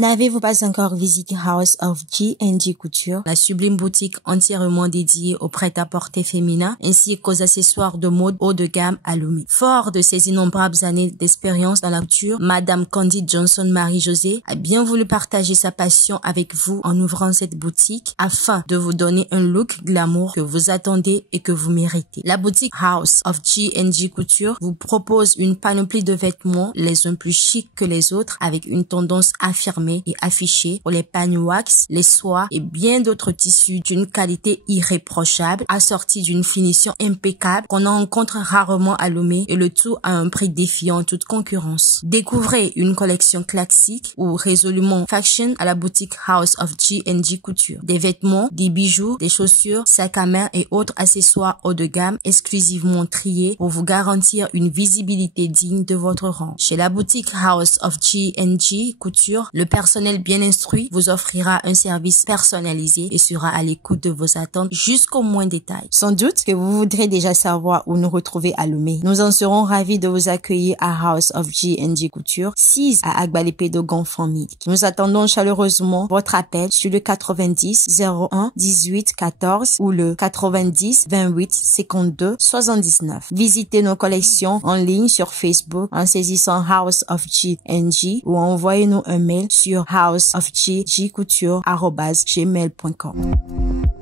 N'avez-vous pas encore visité House of G&G Couture, la sublime boutique entièrement dédiée au prêt-à-porter féminin ainsi qu'aux accessoires de mode haut de gamme à Lomé. Fort de ses innombrables années d'expérience dans la couture, Madame Candy Johnson Marie-Josée a bien voulu partager sa passion avec vous en ouvrant cette boutique afin de vous donner un look glamour que vous attendez et que vous méritez. La boutique House of G&G Couture vous propose une panoplie de vêtements, les uns plus chics que les autres, avec une tendance affirmée et affichée pour les pagnes wax, les soies et bien d'autres tissus d'une qualité irréprochable, assortis d'une finition impeccable qu'on en rencontre rarement à Lomé, et le tout à un prix défiant toute concurrence. Découvrez une collection classique ou résolument fashion à la boutique House of G&G Couture. Des vêtements, des bijoux, des chaussures, sacs à main et autres accessoires haut de gamme exclusivement triés pour vous garantir une visibilité digne de votre rang. Chez la boutique House of G&G Couture, le personnel bien instruit vous offrira un service personnalisé et sera à l'écoute de vos attentes jusqu'au moindre détail. Sans doute que vous voudrez déjà savoir où nous retrouver à Lomé. Nous en serons ravis de vous accueillir à House of G&G Couture, 6 à Agbalépé-Dogon famille. Nous attendons chaleureusement votre appel sur le 90 01 18 14 ou le 90 28 52 79. Visitez nos collections en ligne sur Facebook en saisissant House of G&G ou envoyez-nous un mail sur houseofggcouture@gmail.com.